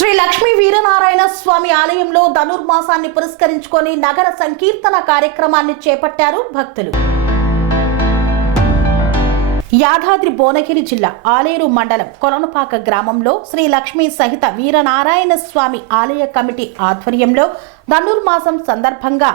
శ్రీ లక్ష్మీ వీరనారాయణ స్వామి ఆలయంలో ధనుర్మాసాన్ని పురస్కరించుకొని నగర సంకీర్తన కార్యక్రమాన్ని చేపట్టారు భక్తులు. యాదాద్రి భువనగిరి జిల్లా ఆలేరు మండలం కొలనుపాక గ్రామంలో శ్రీ లక్ష్మీ సహిత వీరనారాయణ స్వామి ఆలయ కమిటీ ఆధ్వర్యంలో ధనుర్మాసం సందర్భంగా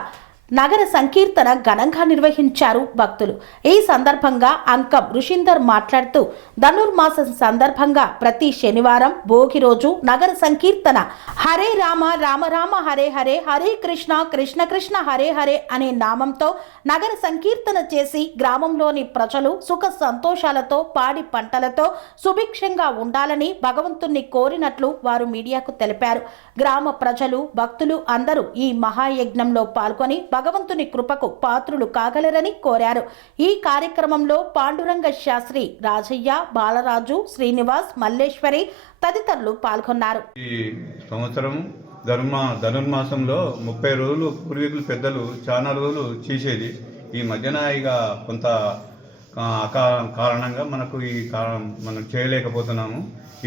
నగర సంకీర్తన ఘనంగా నిర్వహించారు భక్తులు. ఈ సందర్భంగా అంకం ఋషీందర్ మాట్లాడుతూ ధనుర్మాసం సందర్భంగా ప్రతి శనివారం భోగి రోజు నగర సంకీర్తన హరే రామ రామ రామ హరే హరే హరే కృష్ణ కృష్ణ కృష్ణ హరే హరే అనే నామంతో నగర సంకీర్తన చేసి గ్రామంలోని ప్రజలు సుఖ సంతోషాలతో పాడి పంటలతో సుభిక్షంగా ఉండాలని భగవంతుణ్ణి కోరినట్లు వారు మీడియాకు తెలిపారు. గ్రామ ప్రజలు భక్తులు అందరూ ఈ మహాయజ్ఞంలో పాల్గొని భగవంతుని కృపకు పాత్రులు కాగలరని కోరారు. ఈ కార్యక్రమంలో పాండురంగ శాస్త్రి, రాజయ్య, బాలరాజు, శ్రీనివాస్, మల్లేశ్వరి తదితరులు పాల్గొన్నారు. ఈ సంవత్సరం ధనుర్మాసంలో 30 రోజులు పూర్వీకులు పెద్దలు చాలా రోజులు చేసేది. ఈ మధ్యన ఇక కొంత కారణంగా మనం చేయలేకపోతున్నాము.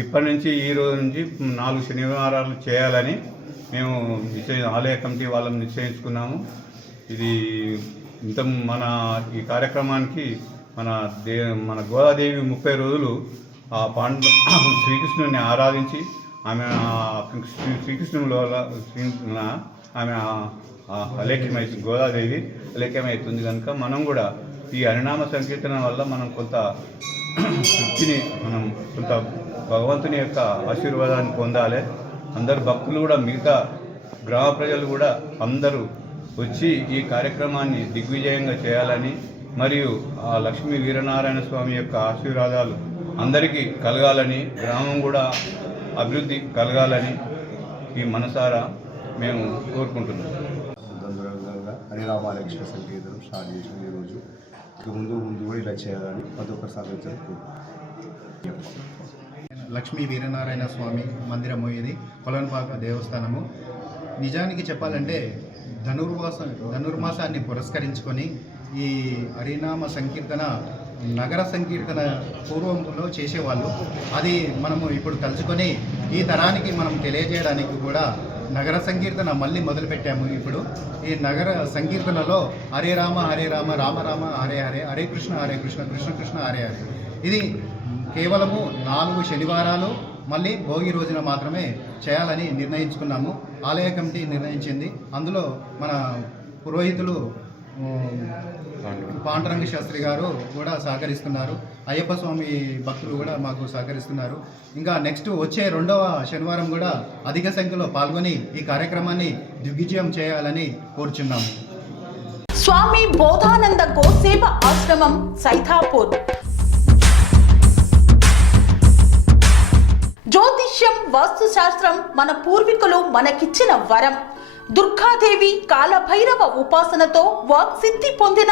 ఇప్పటి నుంచి ఈ రోజు నుంచి 4 శనివారాలు చేయాలని మేము ఆలయ కమిటీ వాళ్ళని నిశ్చయించుకున్నాము. ఇది ఈ కార్యక్రమానికి మన గోదాదేవి 30 రోజులు ఆ శ్రీకృష్ణుని ఆరాధించి ఆమె ఆమె అలేఖ్యమవుతుంది, గోదాదేవి అలేఖ్యమవుతుంది. కనుక మనం కూడా ఈ హరినామ సంకీర్తన వల్ల మనం కొంత శక్తిని కొంత భగవంతుని యొక్క ఆశీర్వాదాన్ని పొందాలి. అందరు భక్తులు కూడా, మిగతా గ్రామ ప్రజలు కూడా అందరూ వచ్చి ఈ కార్యక్రమాన్ని దిగ్విజయంగా చేయాలని, మరియు ఆ లక్ష్మీ వీరనారాయణ స్వామి యొక్క ఆశీర్వాదాలు అందరికీ కలగాలని, గ్రామం కూడా అభివృద్ధి కలగాలని ఈ మనసారా మేము కోరుకుంటున్నాం. హరినామ లక్ష్మీ సంకీర్తనం స్టార్ట్ చేసిన ఈరోజు ముందు కూడా ఇలా చేయాలని ప్రతి ఒక్కసారి లక్ష్మీ వీరనారాయణ స్వామి మందిరము ఇది కొలనుపాక దేవస్థానము. నిజానికి చెప్పాలంటే ధనుర్మాసాన్ని పురస్కరించుకొని ఈ హరినామ సంకీర్తన నగర సంకీర్తన పూర్వంలో చేసేవాళ్ళు. అది మనము ఇప్పుడు తలుచుకొని ఈ తరానికి మనం తెలియజేయడానికి కూడా నగర సంకీర్తన మళ్ళీ మొదలుపెట్టాము. ఇప్పుడు ఈ నగర సంకీర్తనలో హరే రామ రామ రామ హరే హరే హరే కృష్ణ కృష్ణ కృష్ణ హరే హరే ఇది కేవలము 4 శనివారాలు మళ్ళీ భోగి రోజున మాత్రమే చేయాలని నిర్ణయించుకున్నాము. ఆలయ కమిటీ నిర్ణయించింది. అందులో మన పురోహితులు పాండురంగ శాస్త్రి గారు కూడా సహకరిస్తున్నారు. అయ్యప్ప స్వామి భక్తులు కూడా మాకు సహకరిస్తున్నారు. ఇంకా నెక్స్ట్ వచ్చే 2వ శనివారం కూడా అధిక సంఖ్యలో పాల్గొని ఈ కార్యక్రమాన్ని దిగ్విజయం చేయాలని కోరుచున్నాము. స్వామి బోధానంద గోసేవ ఆశ్రమం సైథాపూర్. జ్యోతిష్యం, వాస్తుశాస్త్రం మన పూర్వీకులు మనకిచ్చిన వరం. దుర్గాదేవి, కాలభైరవ ఉపాసనతో వాక్సిద్ధి పొందిన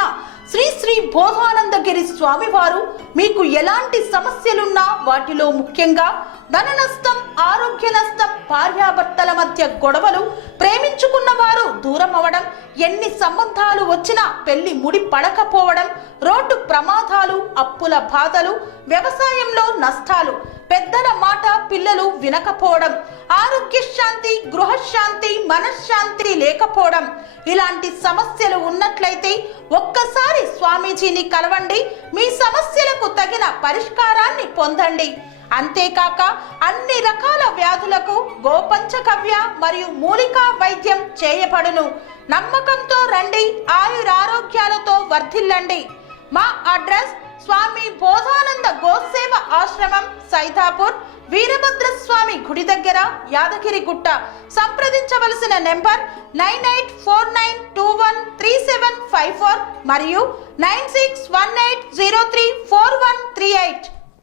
శ్రీ శ్రీ బోధానందగిరి స్వామివారు మీకు ఎలాంటి సమస్యలున్నా, వాటిలో ముఖ్యంగా ధన నష్టం, ఆరోగ్య నష్టం, భార్యాభర్తల మధ్య గొడవలు, ప్రేమించుకున్న వారు దూరం అవడం, ఎన్ని సంబంధాలు వచ్చినా పెళ్లి ముడి పడకపోవడం, రోడ్డు ప్రమాదాలు, అప్పుల బాధలు, వ్యవసాయంలో నష్టాలు, పెద్దల మాట పిల్లలు వినకపోవడం, ఆరోగ్య శాంతి, గృహశాంతి, మనశ్శాంతి లేకపోవడం, ఇలాంటి సమస్యలు ఉన్నట్లయితే ఒక్కసారి స్వామీజీని కలవండి. మీ సమస్యలకు తగిన పరిష్కారాన్ని పొందండి. అంతేకాక అన్ని రకాల వ్యాధులకు గోపంచకవ్య మరియు మూలికా వైద్యం చేయబడును. నమ్మకంతో రండి, ఆయురారోగ్యాలతో వర్ధిల్లండి. మా అడ్రస్ స్వామి బోధానంద గోసేవ ఆశ్రమం సైథాపూర్, వీరభద్రస్వామి గుడి దగ్గర, యాదగిరిగుట్ట. సంప్రదించవలసిన నెంబర్ 9849213754 మరియు 9618034138.